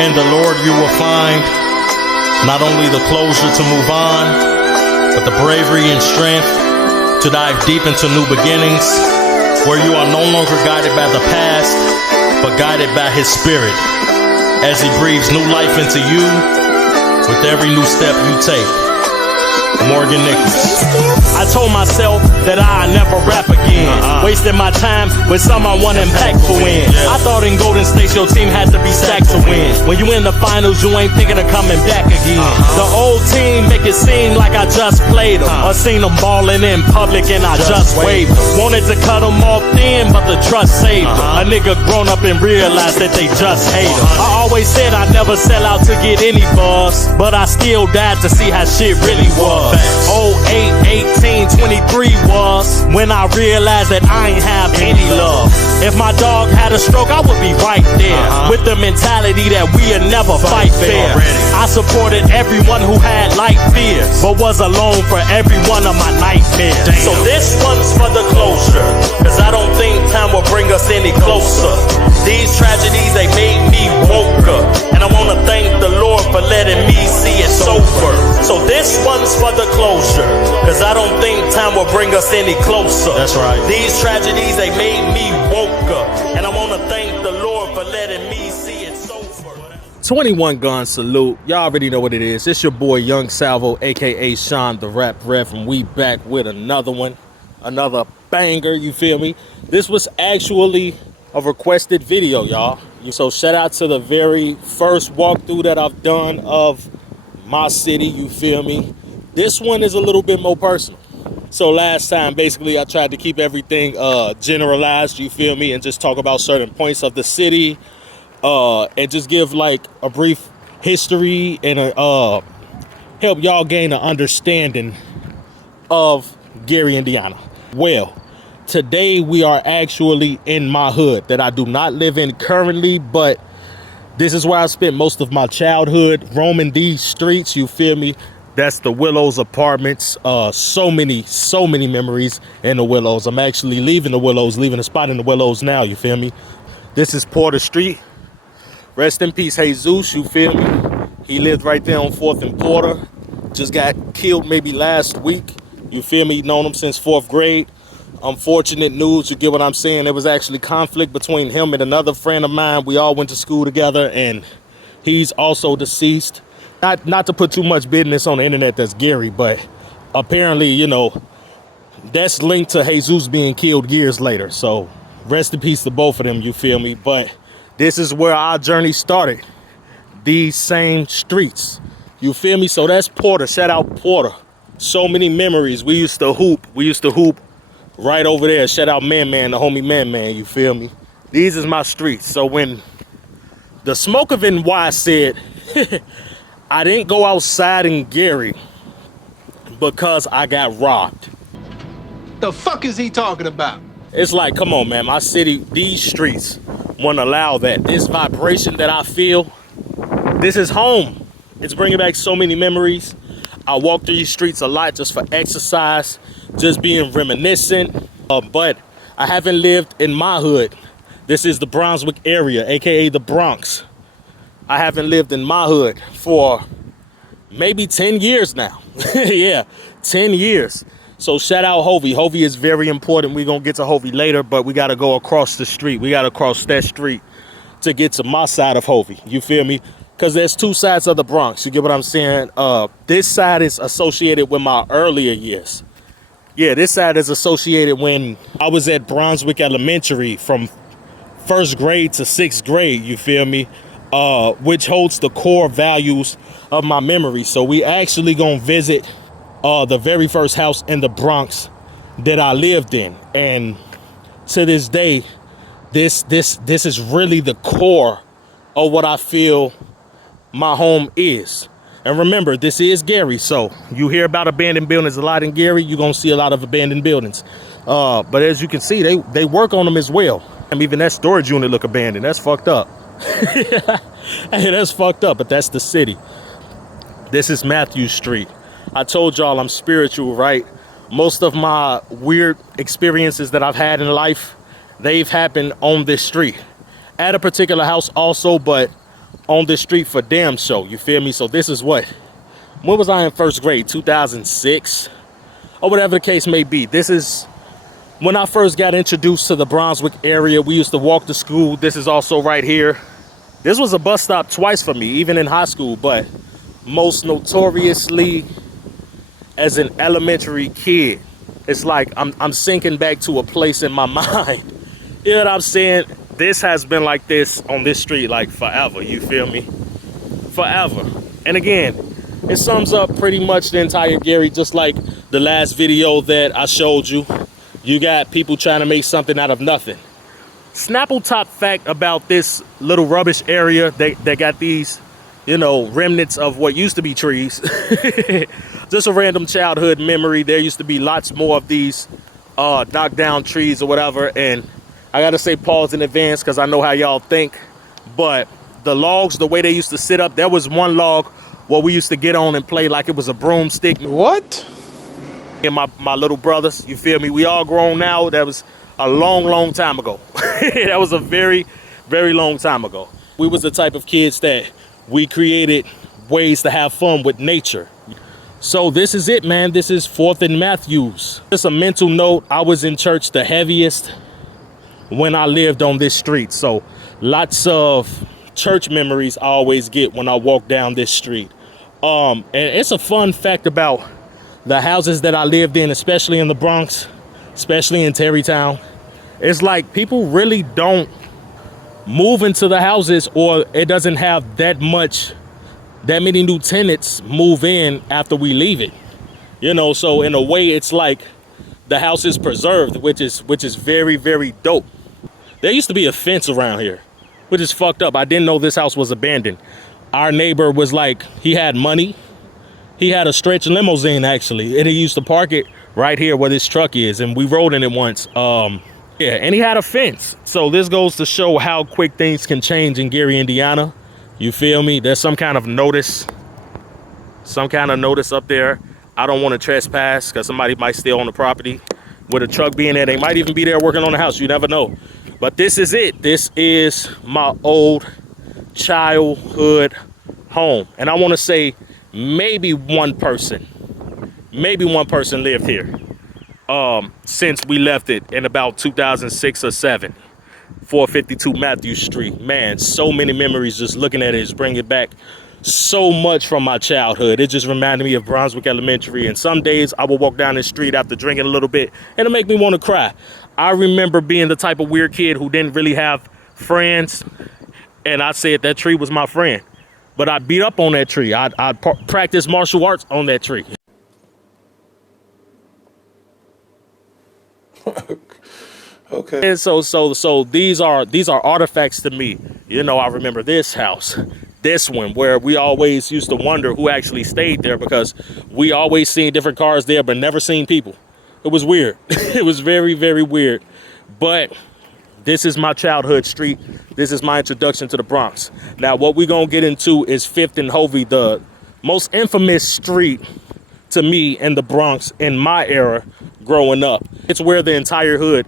In the Lord you will find not only the closure to move on, but the bravery and strength to dive deep into new beginnings, where you are no longer guided by the past, but guided by His Spirit, as He breathes new life into you with every new step you take. Morgan Nichols. I told myself that I'd never rap again, wasting my time with someone impactful in. I thought in Golden State your team had to be stacked to win. When you in the finals, you ain't thinking of coming back again. The old team make it seem like I just played them, or seen them balling in public and I just waved them. Wanted to cut them off thin, but the trust saved them. A nigga grown up and realized that they just hate them. I always said I'd never sell out to get any buzz, but I still died to see how shit really was. 08, 18, 23 was when I realized that I ain't have any love. If my dog had a stroke, I would be right there, with the mentality that we'd never fight fair. I supported everyone who had light fears, but was alone for every one of my nightmares. So this one's for the closure, cause I don't think time will bring us any closer. These tragedies, they made me woker, and I wanna thank the Lord for letting me see it sober. So this one's for the closure, cause I don't think time will bring us any closer. That's right. These tragedies, they made me woker, and I wanna thank the Lord for letting me see it sober. 21 gun salute. Y'all already know what it is. It's your boy Young Salvo, aka Sean the Rap Ref, and we back with another one, another banger, you feel me? This was actually a requested video, y'all. So shout out to the very first walkthrough that I've done of my city, you feel me? This one is a little bit more personal. So last time, basically, I tried to keep everything generalized, you feel me, and just talk about certain points of the city, and just give like a brief history and help y'all gain an understanding of Gary, Indiana. Well, today we are actually in my hood that I do not live in currently, but this is where I spent most of my childhood, roaming these streets, you feel me? That's the Willows Apartments. So many memories in the Willows. I'm actually leaving the Willows, leaving a spot in the Willows now, you feel me? This is Porter Street. Rest in peace, Jesus, you feel me? He lived right there on 4th and Porter. Just got killed maybe last week, you feel me? Known him since 4th grade. Unfortunate news, you get what I'm saying? There was actually conflict between him and another friend of mine. We all went to school together, and he's also deceased. Not to put too much business on the internet that's Gary, but apparently, you know, that's linked to Jesus being killed years later. So rest in peace to both of them, you feel me? But this is where our journey started. These same streets, you feel me? So that's Porter. Shout out Porter. So many memories. We used to hoop right over there. Shout out Man, the homie Man, you feel me? These is my streets. So when the Smoke of NY said, I didn't go outside in Gary because I got robbed. The fuck is he talking about? It's like, come on, man. My city, these streets won't allow that. This vibration that I feel, this is home. It's bringing back so many memories. I walk through these streets a lot just for exercise, just being reminiscent. But I haven't lived in my hood. This is the Brunswick area, aka the Bronx. I haven't lived in my hood for maybe 10 years now. Yeah, 10 years. So shout out Hovey. Hovey is very important. We're going to get to Hovey later, but we got to go across the street. We got to cross that street to get to my side of Hovey. You feel me? Because there's two sides of the Bronx. You get what I'm saying? This side is associated with my earlier years. Yeah, this side is associated when I was at Brunswick Elementary from 1st grade to 6th grade. You feel me? Which holds the core values of my memory. So we actually gonna visit the very first house in the Bronx that I lived in, and to this day, this is really the core of what I feel my home is. And remember, this is Gary, so you hear about abandoned buildings a lot in Gary. You're gonna see a lot of abandoned buildings, but as you can see, they work on them as well. I mean, even that storage unit look abandoned. That's fucked up. Hey, that's fucked up, but that's the city. This is Matthew Street. I told y'all I'm spiritual, right? Most of my weird experiences that I've had in life, they've happened on this street. At a particular house also, but on this street for damn show. You feel me? So this is when was I in first grade? 2006 or whatever the case may be. This is when I first got introduced to the Brunswick area. We used to walk to school. This is also right here. This was a bus stop twice for me, even in high school, but most notoriously as an elementary kid, it's like I'm sinking back to a place in my mind. You know what I'm saying? This has been like this on this street like forever, you feel me? Forever. And again, it sums up pretty much the entire Gary, just like the last video that I showed you. You got people trying to make something out of nothing. Snapple top fact about this little rubbish area, they got these, you know, remnants of what used to be trees. Just a random childhood memory. There used to be lots more of these knocked down trees or whatever. And I gotta say pause in advance because I know how y'all think. But the logs, the way they used to sit up, there was one log where we used to get on and play like it was a broomstick. What? And my little brothers, you feel me? We all grown now. That was a long time ago. That was a very long time ago. We was the type of kids that we created ways to have fun with nature. So this is it, man. This is 4th and Matthews. Just a mental note, I was in church the heaviest when I lived on this street. So lots of church memories I always get when I walk down this street. And it's a fun fact about the houses that I lived in, especially in the Bronx, especially in Terrytown. It's like people really don't move into the houses, or it doesn't have that many new tenants move in after we leave it. You know, so in a way it's like the house is preserved, which is very dope. There used to be a fence around here, which is fucked up. I didn't know this house was abandoned. Our neighbor was like, he had money. He had a stretch limousine actually, and he used to park it right here where this truck is, and we rode in it once. Yeah, and he had a fence. So this goes to show how quick things can change in Gary, Indiana. You feel me? There's some kind of notice up there. I don't want to trespass because somebody might steal on the property. With a truck being there, they might even be there working on the house. You never know. But this is it. This is my old childhood home. And I want to say maybe one person lived here since we left it in about 2006 or 7. 452 Matthew Street. Man, so many memories just looking at it is bringing back so much from my childhood. It just reminded me of Brunswick Elementary. And some days I would walk down the street after drinking a little bit and it make me want to cry. I remember being the type of weird kid who didn't really have friends, and I said that tree was my friend. But I beat up on that tree. I practiced martial arts on that tree. Okay. And so these are artifacts to me. You know, I remember this house, this one, where we always used to wonder who actually stayed there because we always seen different cars there, but never seen people. It was weird. It was very weird. But this is my childhood street. This is my introduction to the Bronx. Now, what we're going to get into is 5th and Hovey, the most infamous street to me in the Bronx in my era growing up. It's where the entire hood,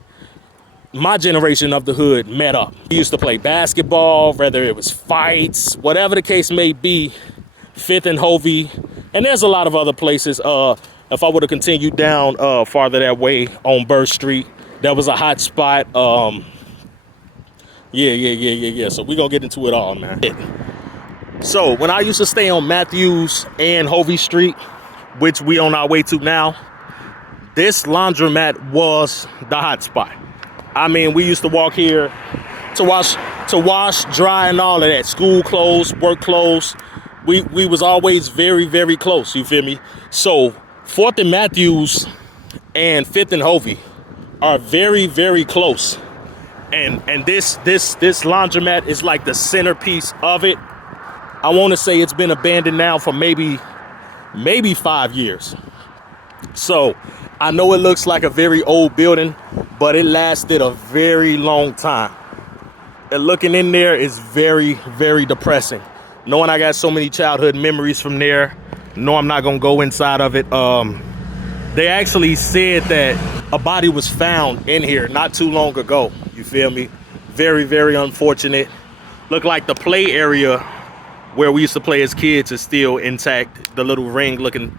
my generation of the hood, met up. We used to play basketball, whether it was fights, whatever the case may be. 5th and Hovey. And there's a lot of other places. If I would have continued down farther that way on Burr Street, that was a hot spot. Yeah. So we're going to get into it all, man. So when I used to stay on Matthews and Hovey Street, which we on our way to now, this laundromat was the hot spot. I mean, we used to walk here to wash, dry, and all of that. School clothes, work clothes. We was always very close, you feel me? So 4th and Matthews and 5th and Hovey are very close. And this laundromat is like the centerpiece of it. I want to say it's been abandoned now for maybe 5 years. So I know it looks like a very old building, but it lasted a very long time. And looking in there is very depressing. Knowing I got so many childhood memories from there. No, I'm not gonna go inside of it. They actually said that a body was found in here not too long ago. You feel me? Very unfortunate. Looked like the play area where we used to play as kids is still intact. The little ring looking,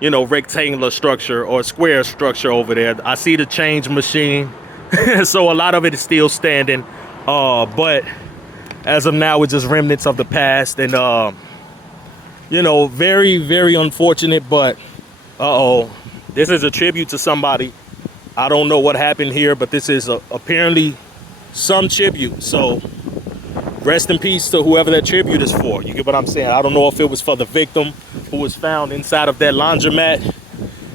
you know, rectangular structure or square structure over there. I see the change machine. So a lot of it is still standing. But as of now, it's just remnants of the past. And, you know, very, very unfortunate. But, this is a tribute to somebody. I don't know what happened here, but this is apparently some tribute. So rest in peace to whoever that tribute is for. You get what I'm saying? I don't know if it was for the victim who was found inside of that laundromat.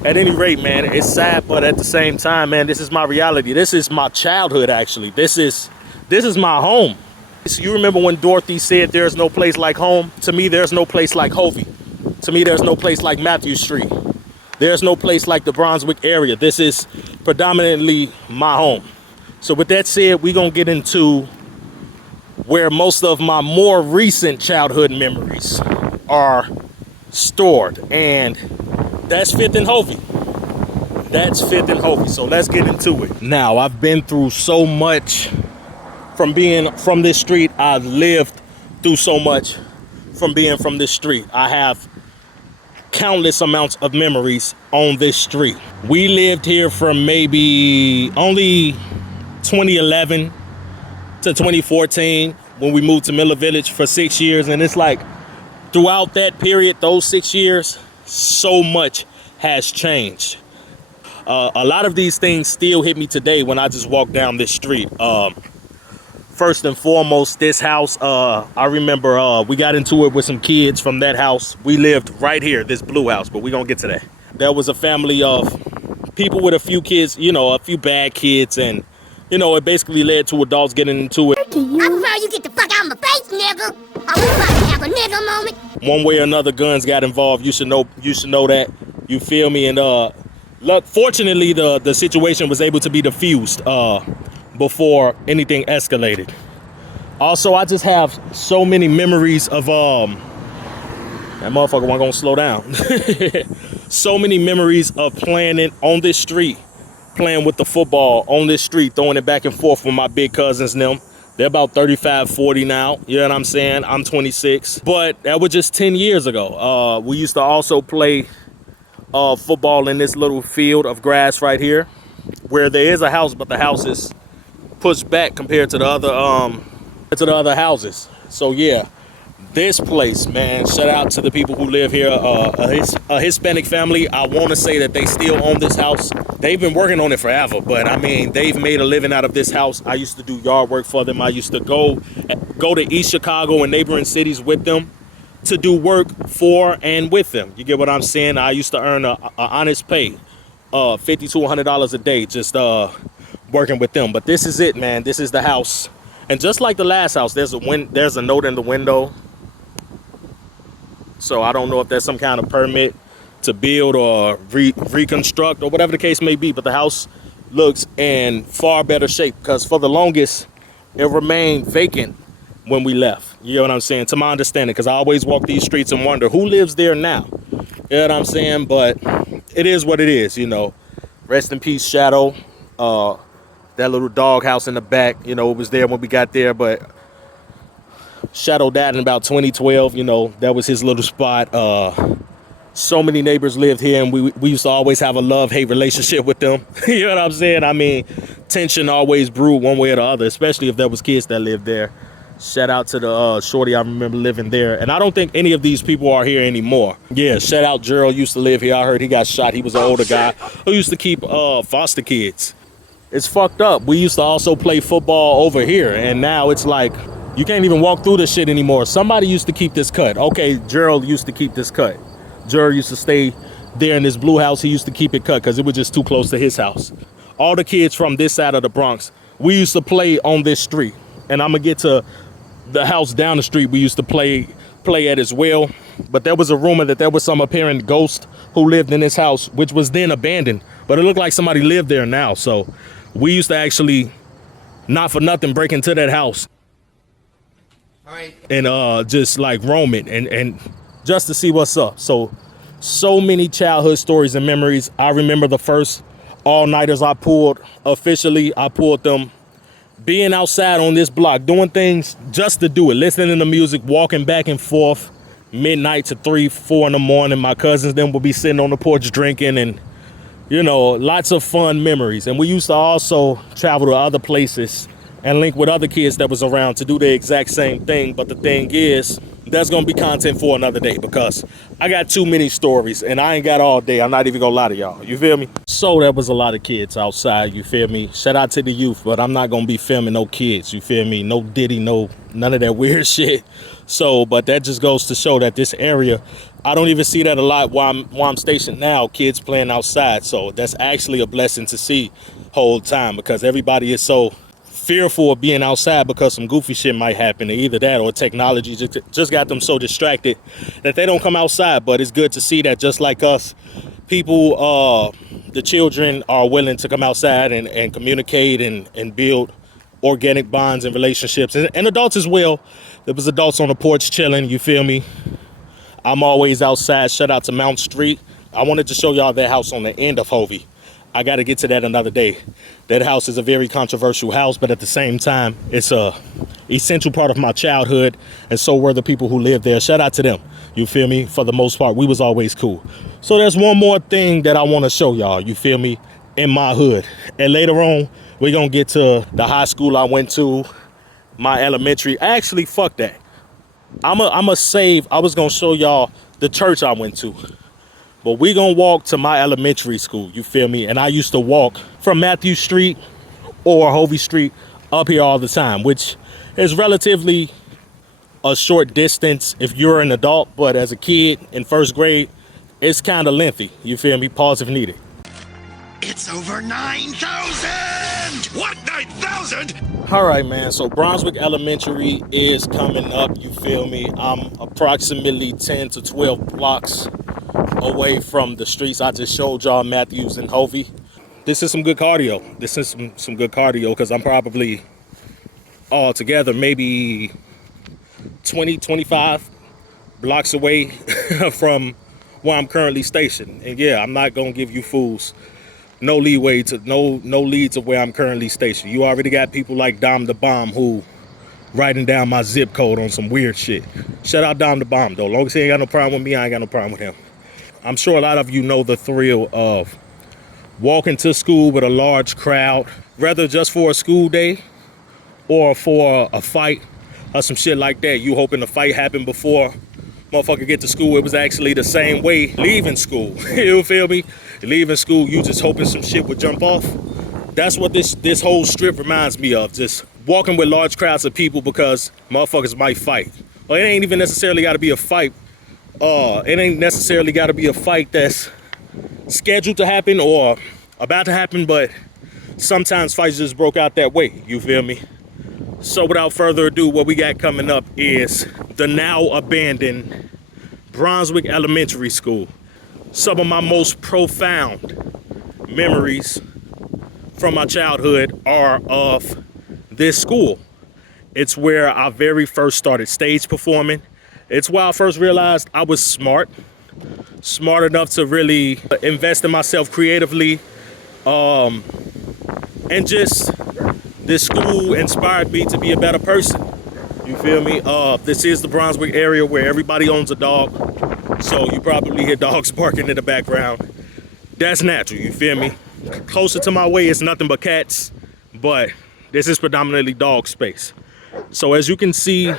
At any rate, man, it's sad, but at the same time, man, this is my reality. This is my childhood, actually. This is my home. You remember when Dorothy said there's no place like home? To me, there's no place like Hovey. To me, there's no place like Matthew Street. There's no place like the Brunswick area. This is predominantly my home. So with that said, we're going to get into where most of my more recent childhood memories are stored. And that's 5th and Hovey. That's 5th and Hovey. So let's get into it. Now, I've been through so much from being from this street. I've lived through so much from being from this street. I have countless amounts of memories on this street. We lived here from maybe only 2011 to 2014 when we moved to Miller Village for 6 years. And it's like throughout that period, those 6 years, so much has changed. A lot of these things still hit me today when I just walk down this street. First and foremost, this house, I remember we got into it with some kids from that house. We lived right here, this blue house, but we're gonna get to that. There was a family of people with a few kids, you know, a few bad kids, and you know, it basically led to adults getting into it. I prefer you get the fuck out of my face, nigga. I was about to have a nigga moment. One way or another, guns got involved. You should know that. You feel me? And look, fortunately, the situation was able to be diffused before anything escalated. Also, I just have so many memories of that motherfucker wasn't gonna slow down. So many memories of playing it on this street. Playing with the football on this street, throwing it back and forth with my big cousins and them. They're about 35, 40 now. You know what I'm saying? I'm 26. But that was just 10 years ago. We used to also play football in this little field of grass right here, where there is a house, but the house is pushed back compared to the other houses. So yeah, this place, man, shout out to the people who live here. A Hispanic family. I want to say that they still own this house. They've been working on it forever, but I mean, they've made a living out of this house. I used to do yard work for them. I used to go to East Chicago and neighboring cities with them to do work for and with them. You get what I'm saying? I used to earn a honest pay, $50 to $100 a day, just working with them. But this is it, man. This is the house, and just like the last house, there's a note in the window. So I don't know if there's some kind of permit to build or reconstruct or whatever the case may be, but the house looks in far better shape because for the longest it remained vacant when we left. You know what I'm saying? To my understanding, because I always walk these streets and wonder who lives there now. You know what I'm saying? But it is what it is, you know. Rest in peace, Shadow. That little dog house in the back, you know, it was there when we got there, but Shadow died in about 2012. You know, that was his little spot. So many neighbors lived here, and we used to always have a love-hate relationship with them. You know what I'm saying? I mean, tension always brewed one way or the other, especially if there was kids that lived there. Shout out to the shorty I remember living there. And I don't think any of these people are here anymore. Yeah, shout out Gerald used to live here. I heard he got shot. He was an older guy who used to keep foster kids. It's fucked up. We used to also play football over here, and now it's like you can't even walk through this shit anymore. Somebody used to keep this cut. Okay, Gerald used to keep this cut. Gerald used to stay there in this blue house. He used to keep it cut because it was just too close to his house. All the kids from this side of the Bronx, we used to play on this street. And I'm going to get to the house down the street we used to play at as well. But there was a rumor that there was some apparent ghost who lived in this house, which was then abandoned. But it looked like somebody lived there now. So we used to actually, not for nothing, break into that house. All right. And just like roam it and just to see what's up. So many childhood stories and memories. I remember the first all-nighters I pulled officially. I pulled them being outside on this block, doing things just to do it, listening to music, walking back and forth, midnight to 3, 4 in the morning. My cousins then will be sitting on the porch drinking, and you know, lots of fun memories. And we used to also travel to other places and link with other kids that was around to do the exact same thing. But the thing is, that's gonna be content for another day, because I got too many stories and I ain't got all day. I'm not even gonna lie to y'all, you feel me? So there was a lot of kids outside, you feel me? Shout out to the youth, but I'm not gonna be filming no kids, you feel me? No Diddy, none of that weird shit. So, but that just goes to show that this area, I don't even see that a lot while I'm stationed now, kids playing outside. So that's actually a blessing to see whole time, because everybody is so fearful of being outside because some goofy shit might happen. Either that or technology just got them so distracted that they don't come outside. But it's good to see that, just like us, people, the children are willing to come outside and communicate and build organic bonds and relationships, and adults as well. There was adults on the porch chilling, you feel me? I'm always outside. Shout out to Mount Street. I wanted to show y'all that house on the end of Hovey. I got to get to that another day. That house is a very controversial house, but at the same time, it's a essential part of my childhood, and so were the people who lived there. Shout out to them, you feel me? For the most part, we was always cool. So there's one more thing that I want to show y'all, you feel me, in my hood. And later on, we're going to get to the high school I went to, my elementary. Actually, fuck that. I'm a save. I was going to show y'all the church I went to. But we gonna walk to my elementary school, you feel me? And I used to walk from Matthew Street or Hovey Street up here all the time, which is relatively a short distance if you're an adult, but as a kid in first grade, it's kind of lengthy, you feel me? Pause if needed. It's over 9,000! What, 9,000? All right, man, so Brunswick Elementary is coming up, you feel me? I'm approximately 10 to 12 blocks away from the streets I just showed y'all, Matthews and Hovey. This is some good cardio. This is some good cardio, because I'm probably all together maybe 20, 25 blocks away from where I'm currently stationed. And yeah, I'm not gonna give you fools no leeway to no leads of where I'm currently stationed. You already got people like Dom the Bomb who writing down my zip code on some weird shit. Shout out Dom the Bomb though. Long as he ain't got no problem with me, I ain't got no problem with him. I'm sure a lot of you know the thrill of walking to school with a large crowd, whether just for a school day or for a fight or some shit like that. You hoping the fight happened before motherfucker get to school. It was actually the same way leaving school. You feel me? Leaving school, you just hoping some shit would jump off. That's what this whole strip reminds me of. Just walking with large crowds of people because motherfuckers might fight. Well, it ain't even necessarily got to be a fight. It ain't necessarily got to be a fight that's scheduled to happen or about to happen, but sometimes fights just broke out that way, you feel me? So without further ado, what we got coming up is the now abandoned Brunswick Elementary School. Some of my most profound memories from my childhood are of this school. It's where I very first started stage performing. It's why I first realized I was smart enough to really invest in myself creatively. And just this school inspired me to be a better person. You feel me? This is the Brunswick area where everybody owns a dog. So you probably hear dogs barking in the background. That's natural, you feel me? Closer to my way, it's nothing but cats, but this is predominantly dog space. So as you can see,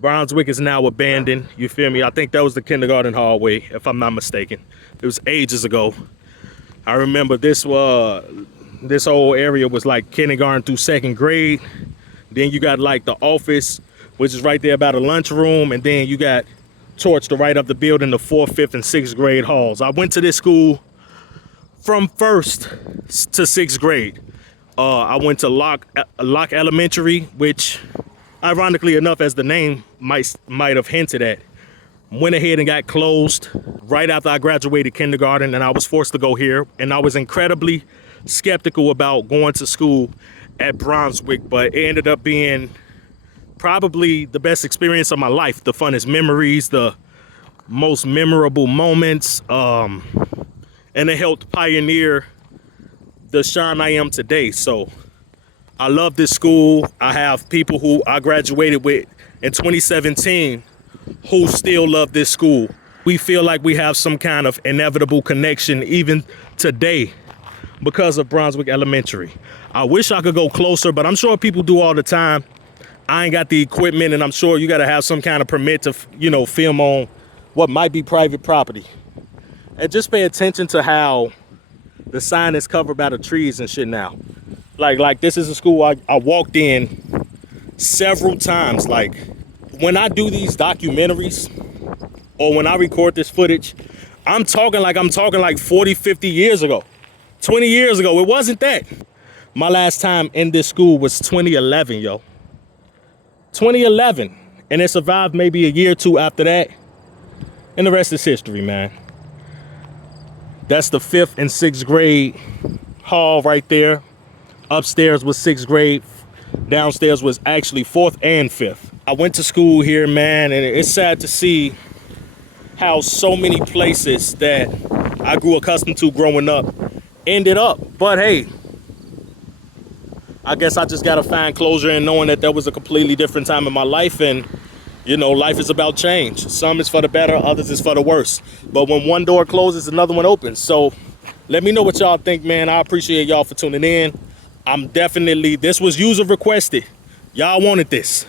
Brunswick is now abandoned, you feel me? I think that was the kindergarten hallway, if I'm not mistaken. It was ages ago. I remember this whole area was like kindergarten through second grade. Then you got like the office, which is right there by the lunchroom. And then you got towards the right of the building, the 4th, 5th, and 6th grade halls. I went to this school from 1st to 6th grade. I went to Locke Elementary, which ironically enough, as the name might have hinted at, went ahead and got closed right after I graduated kindergarten, and I was forced to go here. And I was incredibly skeptical about going to school at Brunswick, but it ended up being probably the best experience of my life, the funnest memories, the most memorable moments, and it helped pioneer the Sean I am today. So I love this school. I have people who I graduated with in 2017 who still love this school. We feel like we have some kind of inevitable connection even today because of Brunswick Elementary. I wish I could go closer, but I'm sure people do all the time. I ain't got the equipment, and I'm sure you got to have some kind of permit to, you know, film on what might be private property. And just pay attention to how the sign is covered by the trees and shit now. Like this is a school I walked in several times. Like when I do these documentaries or when I record this footage, I'm talking like 40, 50 years ago, 20 years ago. It wasn't that. My last time in this school was 2011, yo. 2011. And it survived maybe a year or two after that. And the rest is history, man. That's the 5th and 6th grade hall right there. Upstairs was 6th grade. Downstairs was actually 4th and 5th. I went to school here, man, and it's sad to see how so many places that I grew accustomed to growing up ended up. But hey, I guess I just gotta find closure in knowing that was a completely different time in my life, and you know, life is about change. Some is for the better, others is for the worse. But when one door closes, another one opens. So let me know what y'all think, man. I appreciate y'all for tuning in. This was user requested. Y'all wanted this.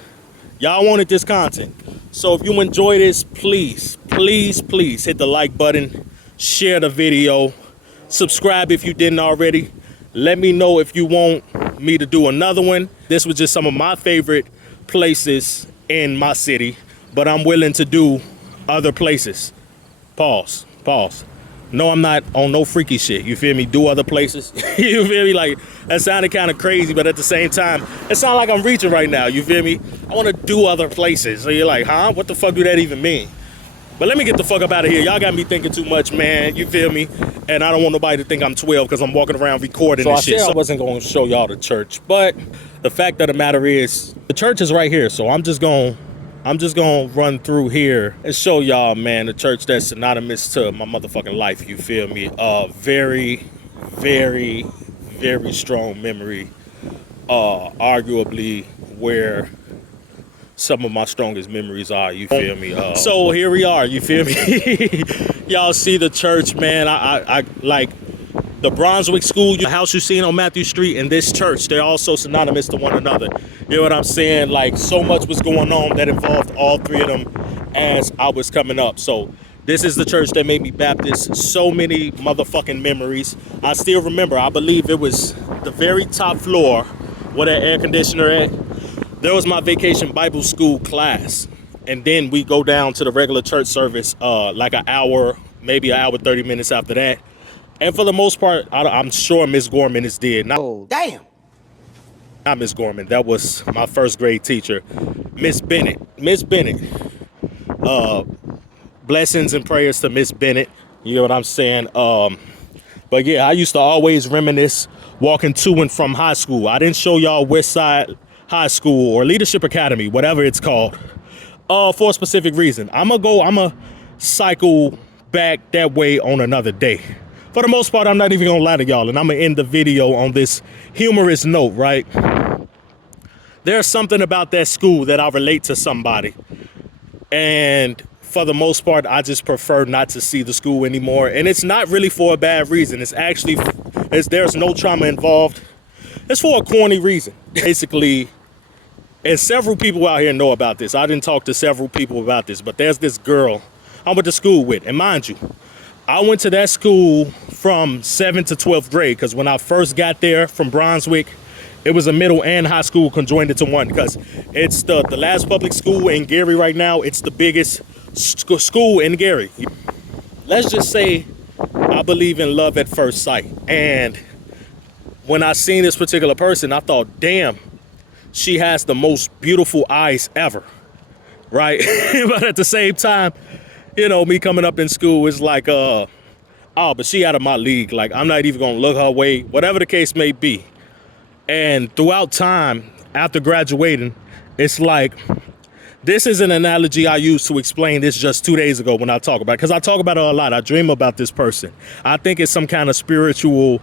Y'all wanted this content. So if you enjoy this, please, please, please hit the like button, share the video, subscribe if you didn't already. Let me know if you want me to do another one. This was just some of my favorite places in my city, but I'm willing to do other places. Pause. No, I'm not on no freaky shit. You feel me? Do other places. You feel me? Like, that sounded kind of crazy, but at the same time, it sounds like I'm reaching right now. You feel me? I want to do other places. So you're like, huh? What the fuck do that even mean? But let me get the fuck up out of here. Y'all got me thinking too much, man. You feel me? And I don't want nobody to think I'm 12 because I'm walking around recording and shit. So I wasn't going to show y'all the church. But the fact of the matter is, the church is right here. So I'm just going to run through here and show y'all, man, the church that's synonymous to my motherfucking life. You feel me? Very, very, very strong memory. Arguably where some of my strongest memories are, you feel me? So here we are, you feel me? Y'all see the church, man. I like the Brunswick school, the house you're seeing on Matthew Street, and this church, they're also synonymous to one another. You know what I'm saying? Like, so much was going on that involved all three of them as I was coming up. So this is the church that made me Baptist. So many motherfucking memories. I still remember, I believe it was the very top floor where that air conditioner at. There was my vacation Bible school class. And then we go down to the regular church service like an hour, maybe an hour, 30 minutes after that. And for the most part, I'm sure Miss Gorman is dead. Oh, damn. Not Miss Gorman. That was my first grade teacher, Miss Bennett. Miss Bennett. Blessings and prayers to Miss Bennett. You know what I'm saying? But yeah, I used to always reminisce walking to and from high school. I didn't show y'all West Side High School or Leadership Academy, whatever it's called, for a specific reason. I'ma cycle back that way on another day. For the most part, I'm not even gonna lie to y'all, and I'm gonna end the video on this humorous note, right? There's something about that school that I relate to somebody. And for the most part, I just prefer not to see the school anymore. And it's not really for a bad reason. It's actually, there's no trauma involved. It's for a corny reason. Basically, and several people out here know about this. I didn't talk to several people about this, but there's this girl I went to school with. And mind you, I went to that school from 7th to 12th grade because when I first got there from Brunswick, it was a middle and high school conjoined into one because it's the last public school in Gary right now. It's the biggest school in Gary. Let's just say I believe in love at first sight. And when I seen this particular person, I thought, damn, she has the most beautiful eyes ever, right? But at the same time, you know, me coming up in school is like, oh, but she out of my league. Like, I'm not even gonna look her way, whatever the case may be. And throughout time, after graduating, it's like, this is an analogy I used to explain this just 2 days ago when I talk about it, because I talk about it a lot. I dream about this person. I think it's some kind of spiritual,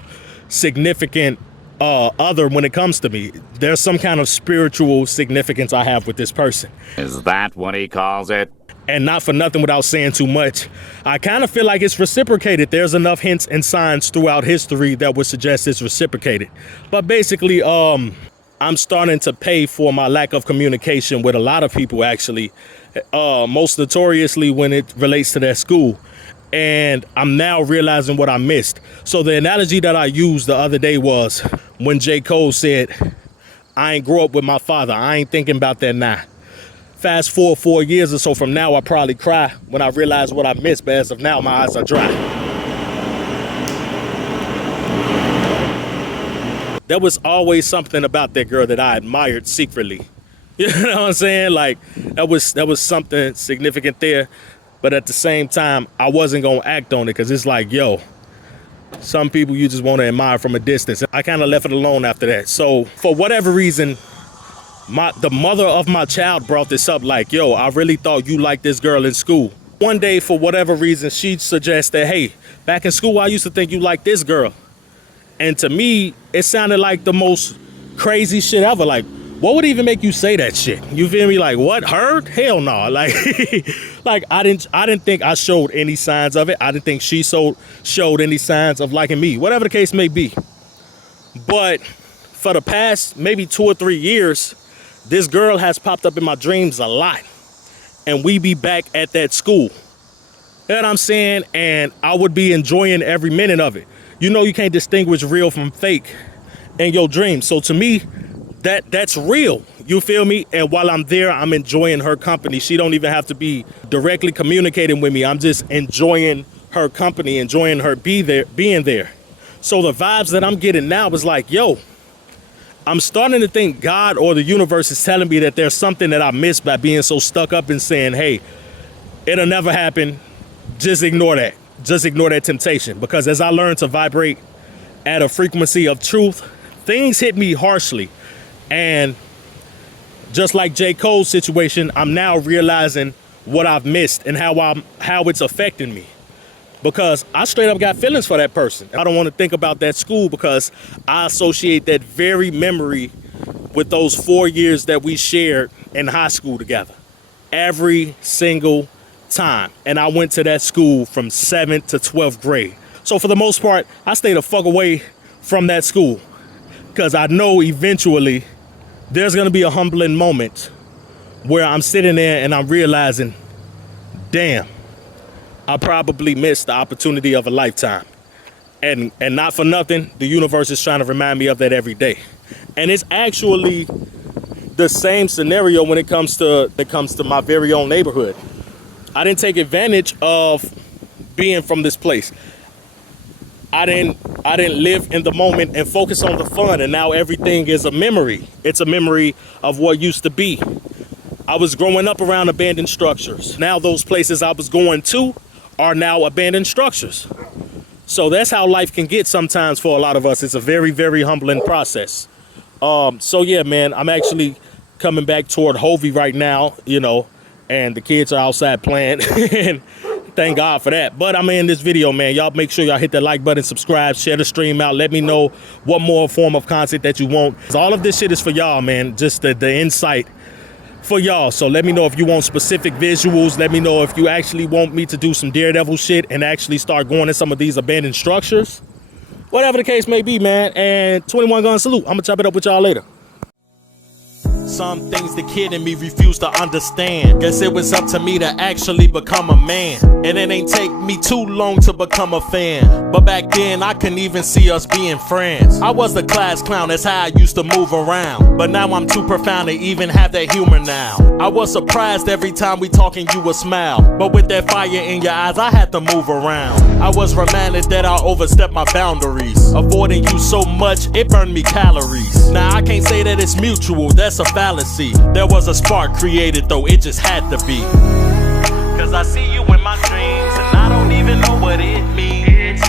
significant other when it comes to me. There's some kind of spiritual significance I have with this person. Is that what he calls it? And not for nothing, without saying too much, I kind of feel like it's reciprocated. There's enough hints and signs throughout history that would suggest it's reciprocated. But basically, I'm starting to pay for my lack of communication with a lot of people, actually, most notoriously when it relates to that school. And I'm now realizing what I missed. So the analogy that I used the other day was when J. Cole said, I ain't grow up with my father. I ain't thinking about that now. Fast forward 4 years or so from now, I probably cry when I realize what I missed. But as of now, my eyes are dry. There was always something about that girl that I admired secretly. You know what I'm saying? Like, that was something significant there. But at the same time, I wasn't going to act on it because it's like, yo, some people you just want to admire from a distance. I kind of left it alone after that. So for whatever reason, the mother of my child brought this up like, yo, I really thought you liked this girl in school. One day, for whatever reason, she suggested, hey, back in school, I used to think you liked this girl. And to me, it sounded like the most crazy shit ever. Like, what would even make you say that shit? You feel me? Like, what? Her? Hell no. Like, like I didn't think I showed any signs of it. I didn't think she showed any signs of liking me, whatever the case may be. But for the past maybe 2 or 3 years, this girl has popped up in my dreams a lot. And we be back at that school. You know what I'm saying? And I would be enjoying every minute of it. You know, you can't distinguish real from fake in your dreams. So to me, that's real. You feel me? And while I'm there, I'm enjoying her company. She don't even have to be directly communicating with me. I'm just enjoying her company, enjoying her being there. So the vibes that I'm getting now is like, yo, I'm starting to think God or the universe is telling me that there's something that I missed by being so stuck up and saying, hey, it'll never happen. Just ignore that. Just ignore that temptation. Because as I learn to vibrate at a frequency of truth, things hit me harshly. And just like J. Cole's situation, I'm now realizing what I've missed and how it's affecting me. Because I straight up got feelings for that person. I don't want to think about that school because I associate that very memory with those 4 years that we shared in high school together. Every single time. And I went to that school from 7th to 12th grade. So for the most part, I stayed the fuck away from that school. Because I know eventually there's going to be a humbling moment where I'm sitting there and I'm realizing, damn, I probably missed the opportunity of a lifetime. And not for nothing, the universe is trying to remind me of that every day. And it's actually the same scenario when it comes to my very own neighborhood. I didn't take advantage of being from this place. I didn't live in the moment and focus on the fun, and now everything is a memory. It's a memory of what used to be. I was growing up around abandoned structures. Now those places I was going to are now abandoned structures. So that's how life can get sometimes for a lot of us. It's a very, very humbling process. So yeah, man, I'm actually coming back toward Hovey right now, you know, and the kids are outside playing. And thank God for that. But I'm in this video, man. Y'all make sure y'all hit that like button, subscribe, share the stream out. Let me know what more form of content that you want. All of this shit is for y'all, man. Just the insight for y'all. So let me know if you want specific visuals. Let me know if you actually want me to do some Daredevil shit and actually start going in some of these abandoned structures. Whatever the case may be, man. And 21 gun salute. I'm gonna chop it up with y'all later. Some things the kid in me refused to understand. Guess it was up to me to actually become a man. And it ain't take me too long to become a fan. But back then I couldn't even see us being friends. I was the class clown, that's how I used to move around. But now I'm too profound to even have that humor now. I was surprised every time we talk and you would smile. But with that fire in your eyes I had to move around. I was reminded that I overstepped my boundaries. Avoiding you so much, it burned me calories. Now I can't say that it's mutual, that's a fallacy. There was a spark created though, it just had to be. Cause I see you in my dreams and I don't even know what it means.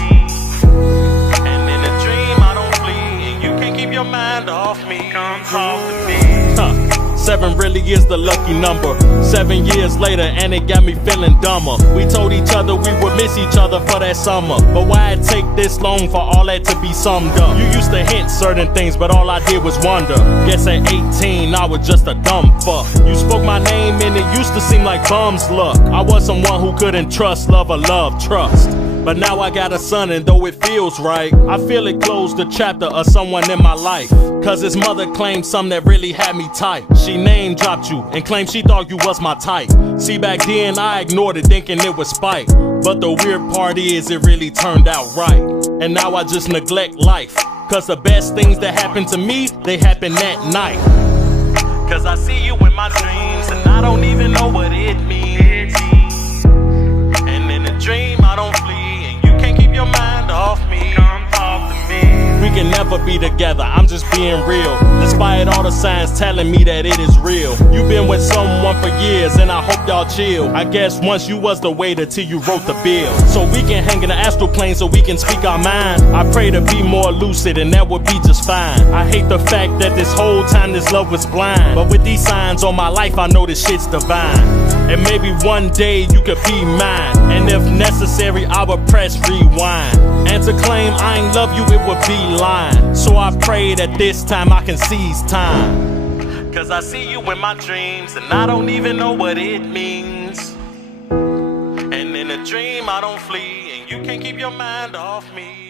And in a dream I don't flee and you can't keep your mind off me. Come talk to me. 7 really is the lucky number. 7 years later, and it got me feeling dumber. We told each other we would miss each other for that summer, but why it take this long for all that to be summed up? You used to hint certain things, but all I did was wonder. Guess at 18, I was just a dumb fuck. You spoke my name and it used to seem like bum's luck. I was someone who couldn't trust, love, or love, trust. But now I got a son, and though it feels right, I feel it closed the chapter of someone in my life. Cause his mother claimed something that really had me tight. She name dropped you and claimed she thought you was my type. See, back then I ignored it thinking it was spite, but the weird part is it really turned out right. And now I just neglect life, cause the best things that happen to me, they happen that night. Cause I see you in my dreams, and I don't even know what it means. And in a dream I don't flee, and you can't keep your mind off me. Come talk to me. We can never be together, I'm just being real. Despite all the signs telling me that it is real. You've been with someone for years, and I hope y'all chill. I guess once you was the waiter till you wrote the bill. So we can hang in the astral plane so we can speak our mind. I pray to be more lucid, and that would be just fine. I hate the fact that this whole time this love was blind, but with these signs on my life I know this shit's divine. And maybe one day you could be mine, and if necessary I would press rewind. And to claim I ain't love you, it would be lying. So I pray that this time I can seize time. Cause I see you in my dreams, and I don't even know what it means. And in a dream I don't flee, and you can't keep your mind off me.